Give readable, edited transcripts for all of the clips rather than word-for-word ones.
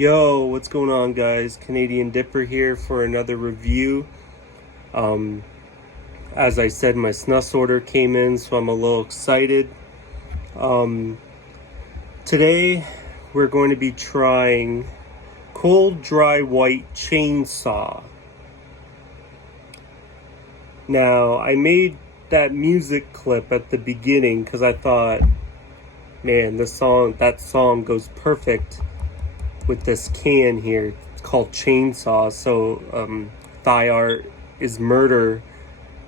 Yo, what's going on, guys? Canadian Dipper here for another review. As I said, my Snus order came in, so I'm a little excited. Today we're going to be trying Cold Dry White Chainsaw. Now, I made that music clip at the beginning because I thought, man, that song goes perfect with this can here. It's called Chainsaw. So Thigh Art is Murder,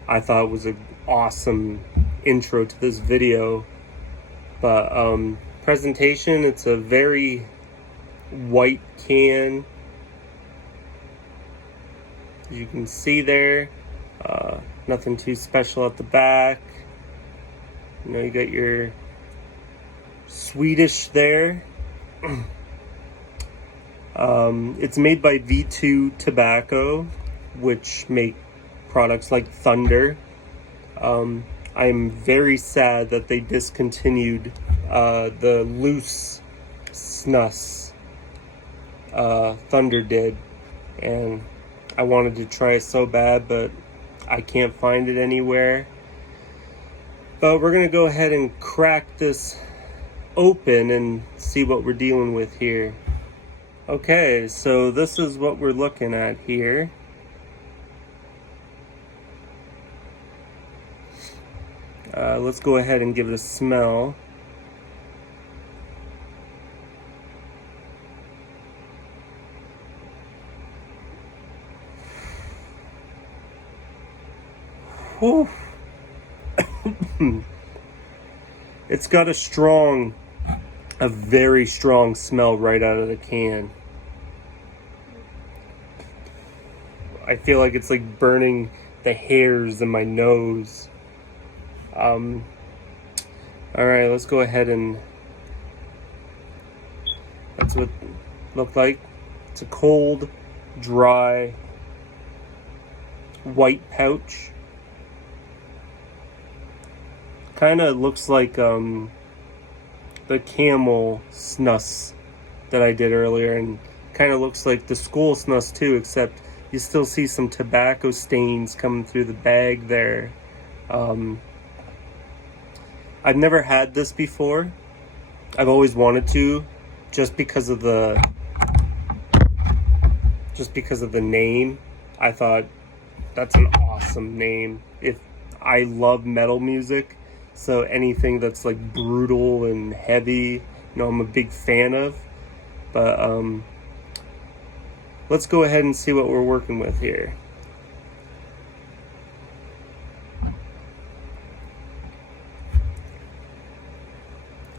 I thought was an awesome intro to this video. But presentation, it's a very white can, as you can see there. Nothing too special at the back. You know, you got your Swedish there. It's made by V2 Tobacco, which make products like Thunder. I'm very sad that they discontinued the loose Snus. Thunder did, and I wanted to try it so bad, but I can't find it anywhere. But we're gonna go ahead and crack this open and see what we're dealing with here. Okay, so this is what we're looking at here. Let's go ahead and give it a smell. Whew. It's got a very strong smell right out of the can. I feel like it's like burning the hairs in my nose. Alright, let's go ahead and that's what it looked like. It's a cold, dry, white pouch. Kinda looks like the Camel Snus that I did earlier, and kind of looks like the school Snus too, except you still see some tobacco stains coming through the bag there. I've never had this before. I've always wanted to, just because of the name. I thought that's an awesome name. If I love metal music, so anything that's like brutal and heavy, you know, I'm a big fan of. But let's go ahead and see what we're working with here.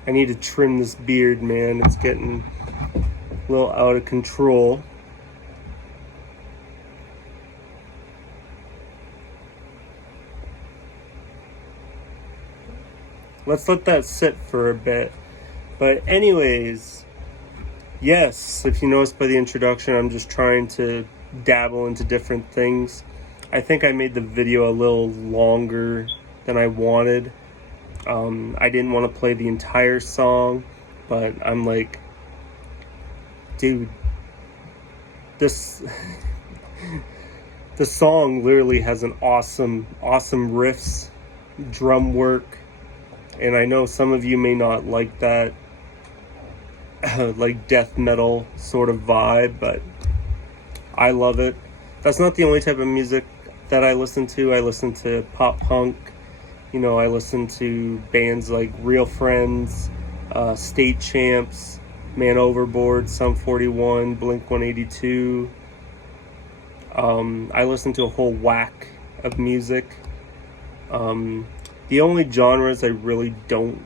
I need to trim this beard, man. It's getting a little out of control. Let's let that sit for a bit. But anyways, yes, if you noticed by the introduction, I'm just trying to dabble into different things. I think I made the video a little longer than I wanted. I didn't want to play the entire song, but I'm like, dude, this the song literally has an awesome riffs, drum work, and I know some of you may not like that like death metal sort of vibe, but I love it. That's not the only type of music that I listen to. I listen to pop punk. You know, I listen to bands like Real Friends, State Champs, Man Overboard, Sum 41, Blink 182. I listen to a whole whack of music. The only genres I really don't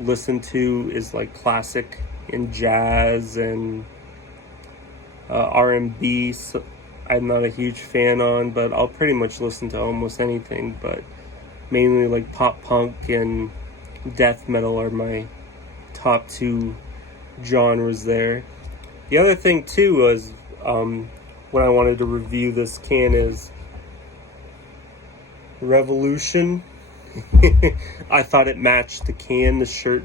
listen to is like classic and jazz and R&B. So I'm not a huge fan on, but I'll pretty much listen to almost anything. But mainly like pop punk and death metal are my top two genres there. The other thing too was when I wanted to review this can is Revolution. I thought it matched the can. The shirt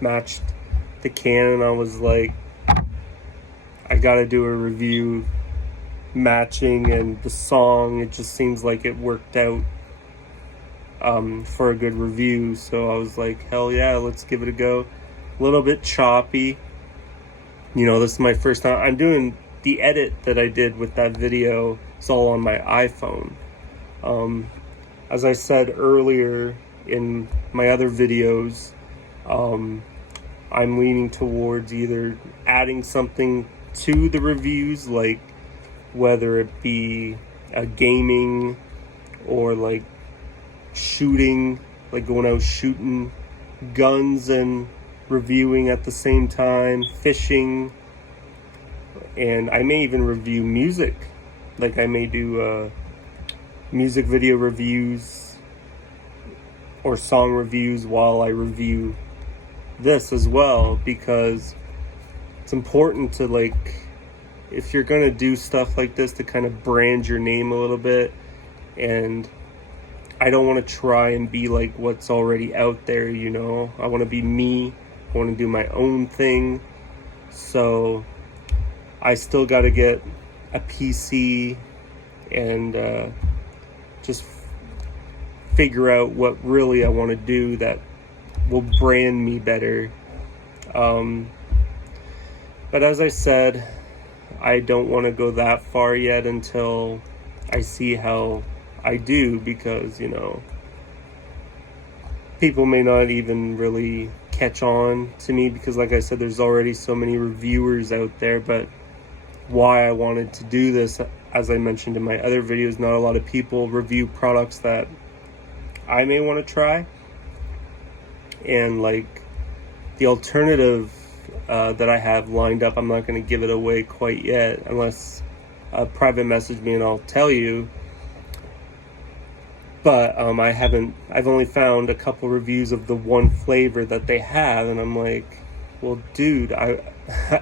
matched the can, and I was like, I gotta do a review matching, and the song, it just seems like it worked out for a good review. So I was like, hell yeah, let's give it a go. A little bit choppy. This is my first time. I'm doing the edit that I did with that video. It's all on my iPhone. As I said earlier in my other videos, I'm leaning towards either adding something to the reviews, like whether it be a gaming or like shooting, like going out shooting guns and reviewing at the same time, fishing, and I may even review music. Like I may do music video reviews or song reviews while I review this as well, because it's important to, like, if you're gonna do stuff like this, to kind of brand your name a little bit. And I don't want to try and be like what's already out there, I want to be me. I want to do my own thing. So I still got to get a PC and just figure out what really I want to do that will brand me better. But as I said, I don't want to go that far yet until I see how I do, because people may not even really catch on to me, because like I said, there's already so many reviewers out there. But why I wanted to do this, as I mentioned in my other videos, not a lot of people review products that I may want to try. And like the alternative that I have lined up, I'm not going to give it away quite yet, unless private message me and I'll tell you. But I've only found a couple reviews of the one flavor that they have, and I'm like, well, dude, I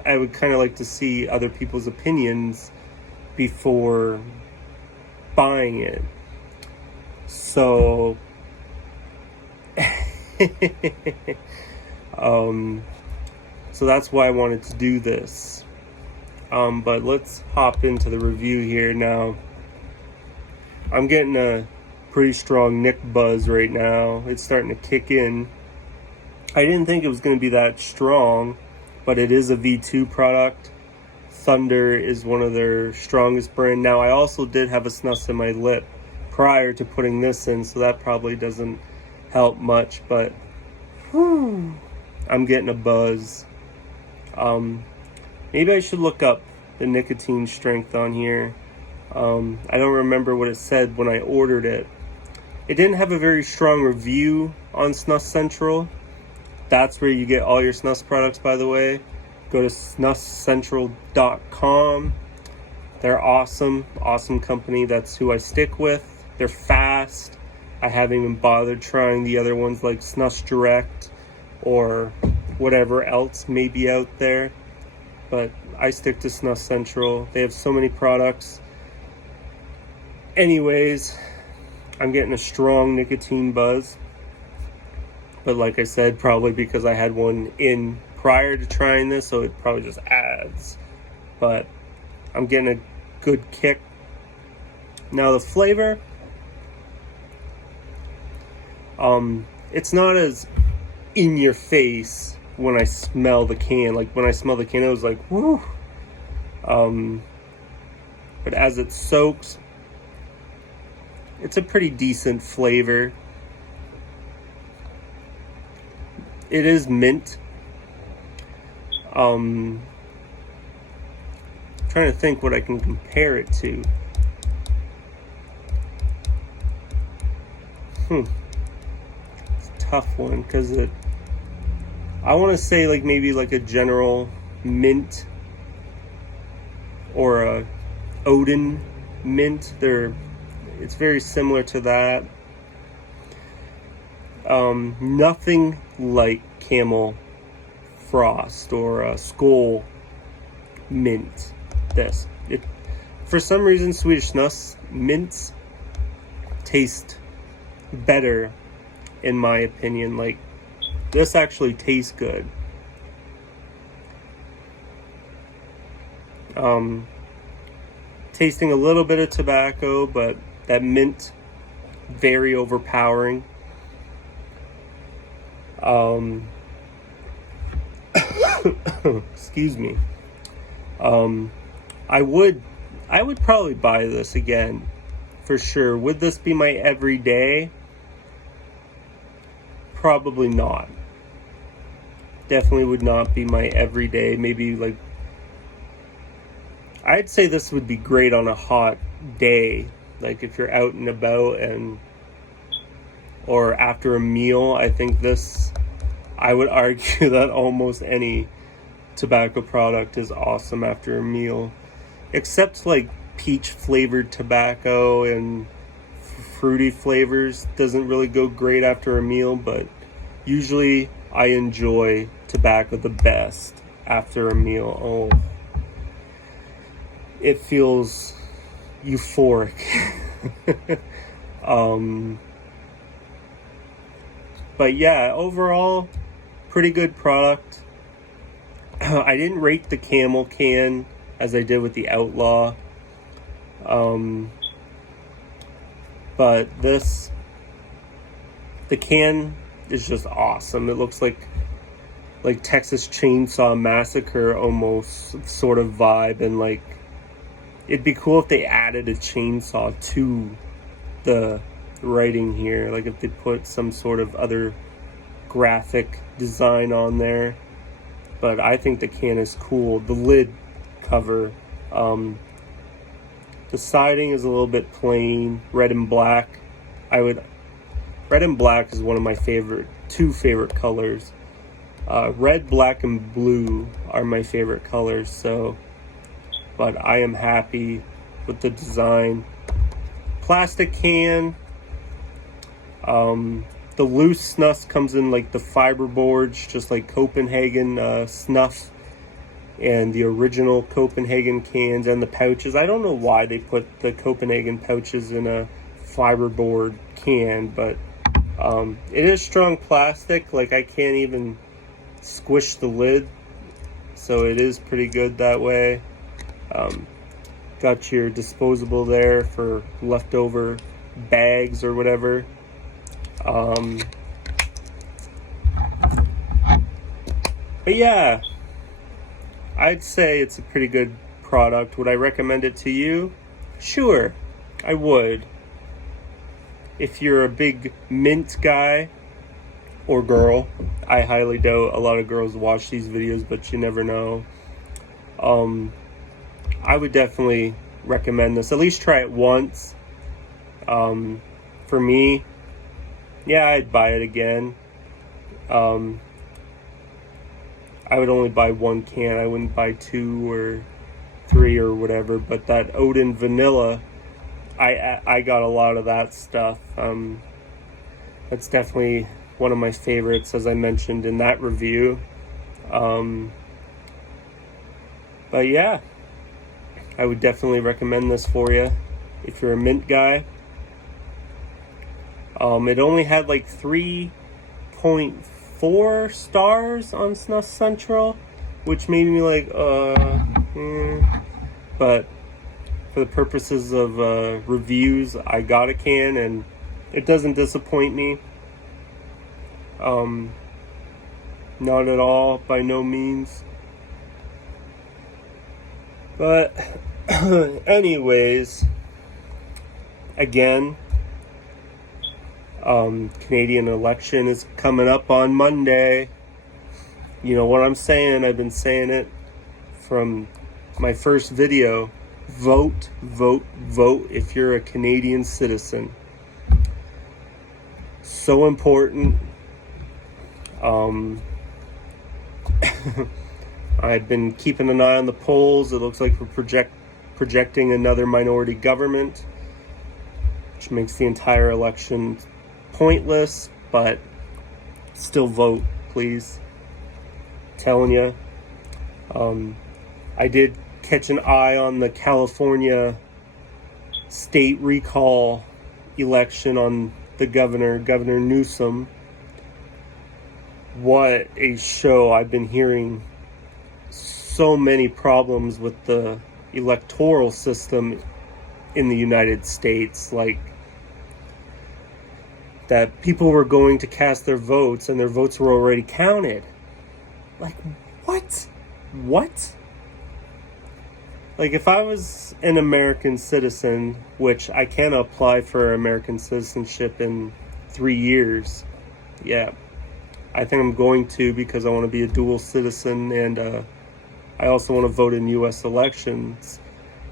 would kind of like to see other people's opinions before buying it. So so that's why I wanted to do this. But let's hop into the review here now. I'm getting a pretty strong Nick buzz right now. It's starting to kick in. I didn't think it was going to be that strong, but it is a V2 product. Thunder is one of their strongest brand. Now, I also did have a snus in my lip prior to putting this in, so that probably doesn't help much, but I'm getting a buzz. Maybe I should look up the nicotine strength on here. I don't remember what it said when I ordered it. It didn't have a very strong review on Snus Central. That's where you get all your snus products, by the way. Go to snuscentral.com. They're awesome company. That's who I stick with. They're fast. I haven't even bothered trying the other ones like Snus Direct or whatever else may be out there. But I stick to Snus Central. They have so many products. Anyways, I'm getting a strong nicotine buzz. But like I said, probably because I had one in prior to trying this, so it probably just adds. But I'm getting a good kick. Now the flavor, it's not as in your face when I smell the can. Like when I smell the can, it was like, whoo. But as it soaks, it's a pretty decent flavor. It is mint. Trying to think what I can compare it to. It's a tough one, because I want to say like maybe like a general mint or a Odin mint. It's very similar to that. Nothing like Camel Frost or Skull Mint. For some reason, Swedish Snus mints taste better, in my opinion. Like, this actually tastes good. Tasting a little bit of tobacco, but that mint, very overpowering. Excuse me. I would probably buy this again, for sure. Would this be my everyday? Probably not. Definitely would not be my everyday. Maybe like, I'd say this would be great on a hot day, like if you're out and about or after a meal. I think this, I would argue that almost any tobacco product is awesome after a meal, except like peach flavored tobacco and fruity flavors doesn't really go great after a meal, but usually I enjoy tobacco the best after a meal. Oh, it feels euphoric. But yeah, overall, pretty good product. I didn't rate the Camel can as I did with the Outlaw. But the can is just awesome. It looks like Texas Chainsaw Massacre almost sort of vibe, and like it'd be cool if they added a chainsaw to the writing here, like if they put some sort of other graphic design on there. But I think the can is cool. The lid cover, the siding is a little bit plain, red and black. Red and black is one of my two favorite colors. Red, black, and blue are my favorite colors, but I am happy with the design. Plastic can. The loose Snus comes in like the fiber boards, just like Copenhagen Snuff and the original Copenhagen cans, and the pouches. I don't know why they put the Copenhagen pouches in a fiberboard can, but it is strong plastic. Like I can't even squish the lid, so it is pretty good that way. Got your disposable there for leftover bags or whatever. But yeah, I'd say it's a pretty good product. Would I recommend it to you? Sure, I would. If you're a big mint guy or girl, I highly doubt a lot of girls watch these videos, but you never know. I would definitely recommend this. At least try it once. For me, yeah, I'd buy it again. I would only buy one can. I wouldn't buy 2 or 3 or whatever. But that Odin Vanilla, I got a lot of that stuff. That's definitely one of my favorites, as I mentioned in that review. But yeah, I would definitely recommend this for you if you're a mint guy. It only had like 3.4 stars on Snus Central, which made me like, but for the purposes of reviews, I got a can, and it doesn't disappoint me. Not at all, by no means. But anyways, again, Canadian election is coming up on Monday. You know what I'm saying? I've been saying it from my first video. Vote, vote, vote if you're a Canadian citizen. So important. I've been keeping an eye on the polls. It looks like we're projecting another minority government, which makes the entire election pointless, but still vote, please. Telling you. I did catch an eye on the California state recall election on the Governor Newsom. What a show. I've been hearing so many problems with the electoral system in the United States, like that people were going to cast their votes and their votes were already counted. Like, what? What? Like, if I was an American citizen, which I can apply for American citizenship in 3 years, yeah, I think I'm going to, because I want to be a dual citizen, and I also want to vote in U.S. elections.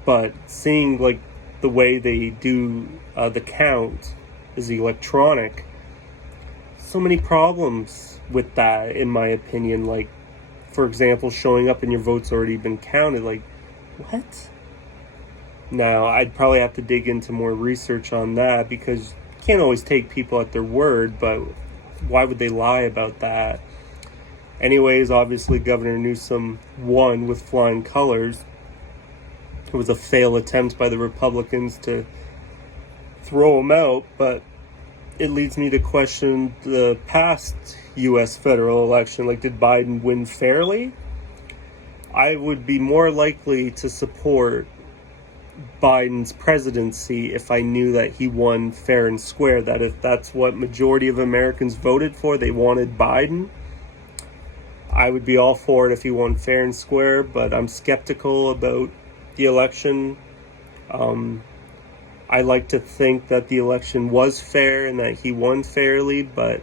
But seeing, like, the way they do the count is electronic, so many problems with that, in my opinion. Like, for example, showing up and your vote's already been counted. Like, what? Now, I'd probably have to dig into more research on that, because you can't always take people at their word, but why would they lie about that? Anyways, obviously Governor Newsom won with flying colors. It was a failed attempt by the Republicans to throw him out, but it leads me to question the past U.S. federal election. Like, did Biden win fairly? I would be more likely to support Biden's presidency if I knew that he won fair and square, that if that's what majority of Americans voted for, they wanted Biden, I would be all for it if he won fair and square. But I'm skeptical about the election. I like to think that the election was fair and that he won fairly, but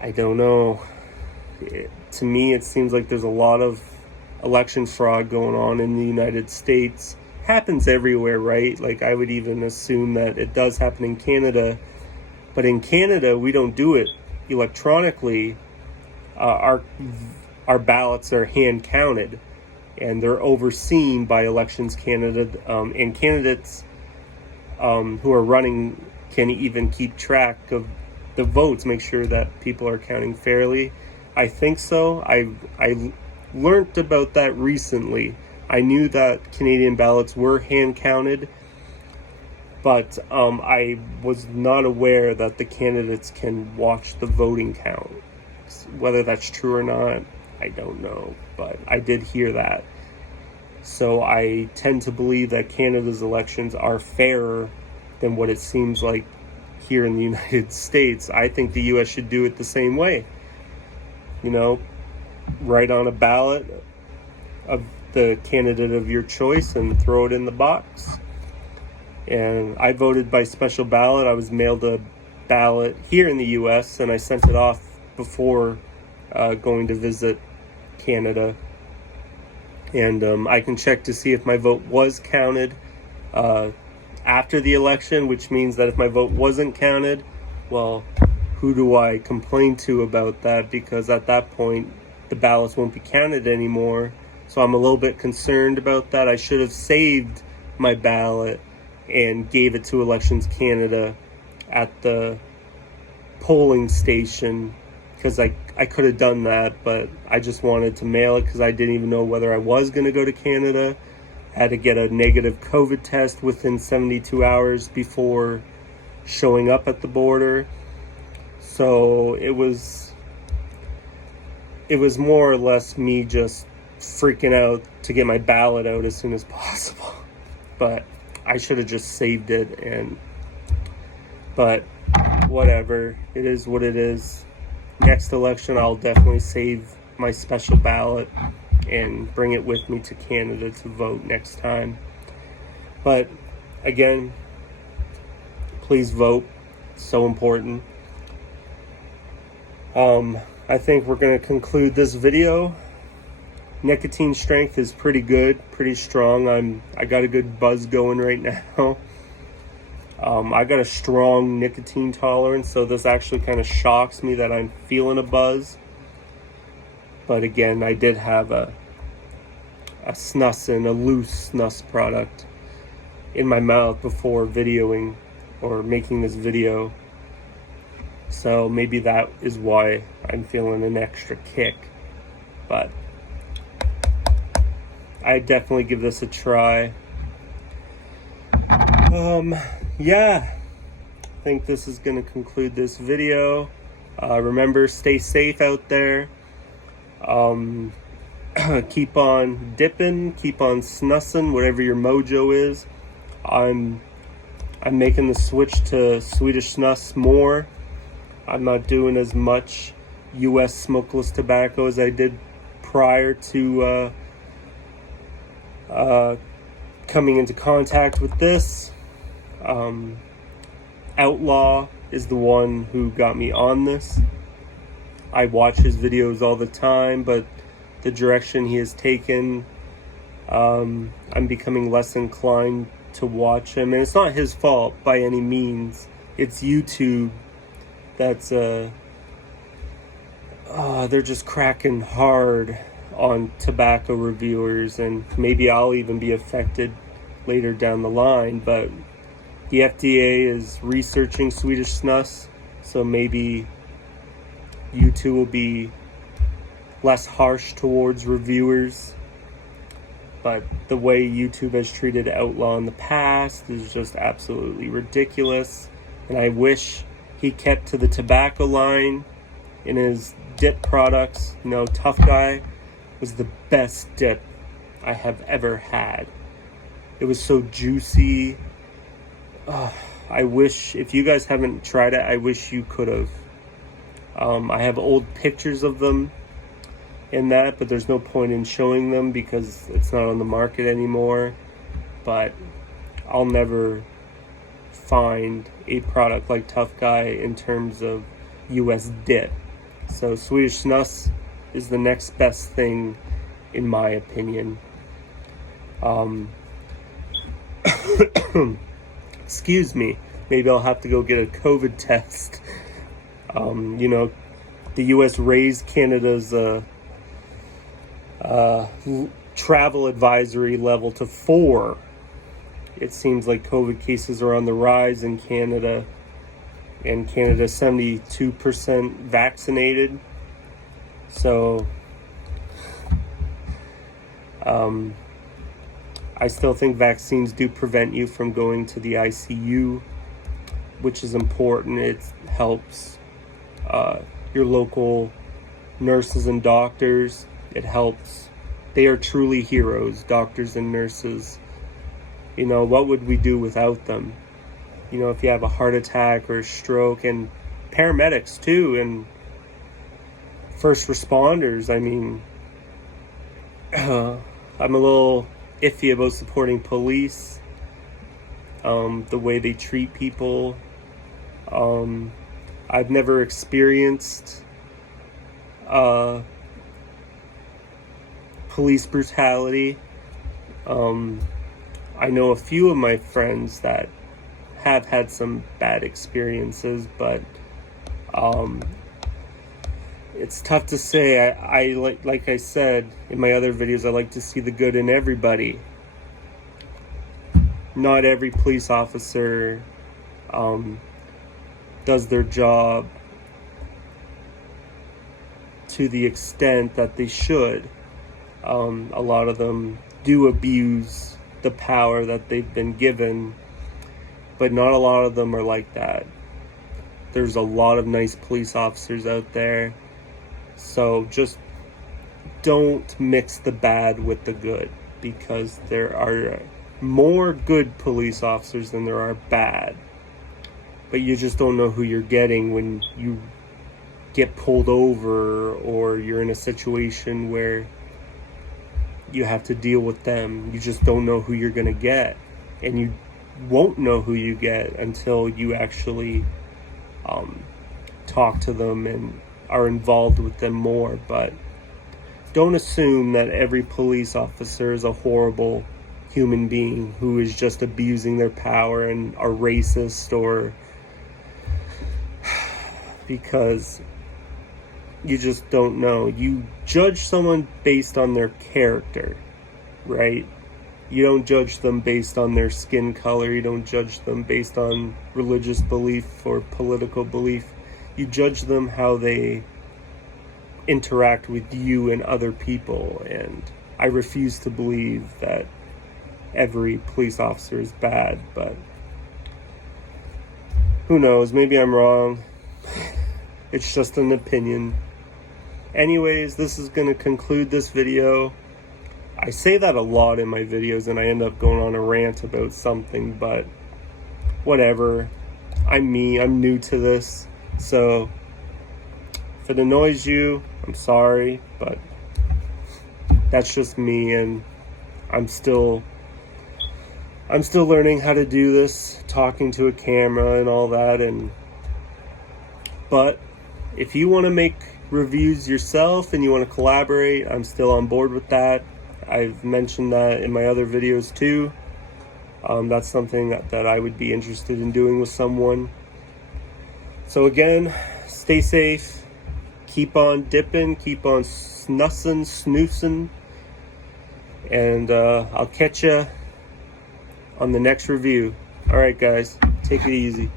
I don't know. To me, it seems like there's a lot of election fraud going on in the United States. Happens everywhere, right? Like, I would even assume that it does happen in Canada, but in Canada we don't do it electronically. Our ballots are hand counted, and they're overseen by Elections Canada, and candidates who are running can even keep track of the votes, make sure that people are counting fairly. I think so. I learned about that recently. I knew that Canadian ballots were hand counted, but I was not aware that the candidates can watch the voting count. Whether that's true or not, I don't know, but I did hear that. So I tend to believe that Canada's elections are fairer than what it seems like here in the United States. I think the U.S. should do it the same way. You know, write on a ballot of the candidate of your choice and throw it in the box. And I voted by special ballot. I was mailed a ballot here in the U.S. and I sent it off before going to visit Canada. And I can check to see if my vote was counted after the election, which means that if my vote wasn't counted, well, who do I complain to about that? Because at that point, the ballots won't be counted anymore. So I'm a little bit concerned about that. I should have saved my ballot and gave it to Elections Canada at the polling station, because I could have done that, but I just wanted to mail it because I didn't even know whether I was going to go to Canada. I had to get a negative COVID test within 72 hours before showing up at the border. So it was more or less me just freaking out to get my ballot out as soon as possible. But I should have just saved it, but whatever. It is what it is. Next election, I'll definitely save my special ballot and bring it with me to Canada to vote next time. But again, please vote. It's so important. I think we're going to conclude this video. Nicotine strength is pretty good, pretty strong. I got a good buzz going right now. I got a strong nicotine tolerance, so this actually kind of shocks me that I'm feeling a buzz. But again, I did have a snus and a loose snus product in my mouth before videoing or making this video. So maybe that is why I'm feeling an extra kick. But I definitely give this a try. Yeah, I think this is going to conclude this video. Remember, stay safe out there. keep on dipping, keep on snussing, whatever your mojo is. I'm making the switch to Swedish Snus more. I'm not doing as much U.S. smokeless tobacco as I did prior to coming into contact with this. Outlaw is the one who got me on this. I watch his videos all the time, but the direction he has taken, I'm becoming less inclined to watch him. And it's not his fault by any means. It's YouTube that's they're just cracking hard on tobacco reviewers, and maybe I'll even be affected later down the line. But the FDA is researching Swedish Snus, so maybe YouTube will be less harsh towards reviewers. But the way YouTube has treated Outlaw in the past is just absolutely ridiculous. And I wish he kept to the tobacco line in his dip products. You know, Tough Guy was the best dip I have ever had. It was so juicy. I wish, if you guys haven't tried it, I wish you could have. I have old pictures of them in that, but there's no point in showing them because it's not on the market anymore. But I'll never find a product like Tough Guy in terms of US dip. So Swedish Snus is the next best thing in my opinion. Excuse me, maybe I'll have to go get a COVID test. You know, the US raised Canada's travel advisory level to 4. It seems like COVID cases are on the rise in Canada, and Canada's 72% vaccinated. So I still think vaccines do prevent you from going to the ICU, which is important. It helps your local nurses and doctors. It helps. They are truly heroes, doctors and nurses. You know, what would we do without them? You know, if you have a heart attack or a stroke, and paramedics too, and first responders. I mean, I'm a little iffy about supporting police, the way they treat people. I've never experienced police brutality. I know a few of my friends that have had some bad experiences, but it's tough to say. I like I said in my other videos, I like to see the good in everybody. Not every police officer does their job to the extent that they should. A lot of them do abuse the power that they've been given, but not a lot of them are like that. There's a lot of nice police officers out there. So just don't mix the bad with the good, because there are more good police officers than there are bad. But you just don't know who you're getting when you get pulled over or you're in a situation where you have to deal with them. You just don't know who you're going to get. And you won't know who you get until you actually talk to them and are involved with them more. But don't assume that every police officer is a horrible human being who is just abusing their power and are racist, or because you just don't know. You judge someone based on their character, right? You don't judge them based on their skin color. You don't judge them based on religious belief or political belief. You judge them how they interact with you and other people. And I refuse to believe that every police officer is bad, but who knows? Maybe I'm wrong. It's just an opinion. Anyways, this is going to conclude this video. I say that a lot in my videos and I end up going on a rant about something, but whatever. I'm me. I'm new to this. So if it annoys you, I'm sorry, but that's just me, and I'm still learning how to do this, talking to a camera and all that. But if you want to make reviews yourself and you want to collaborate, I'm still on board with that. I've mentioned that in my other videos too. That's something that I would be interested in doing with someone. So again, stay safe, keep on dipping, keep on snoozing, and I'll catch you on the next review. All right, guys, take it easy.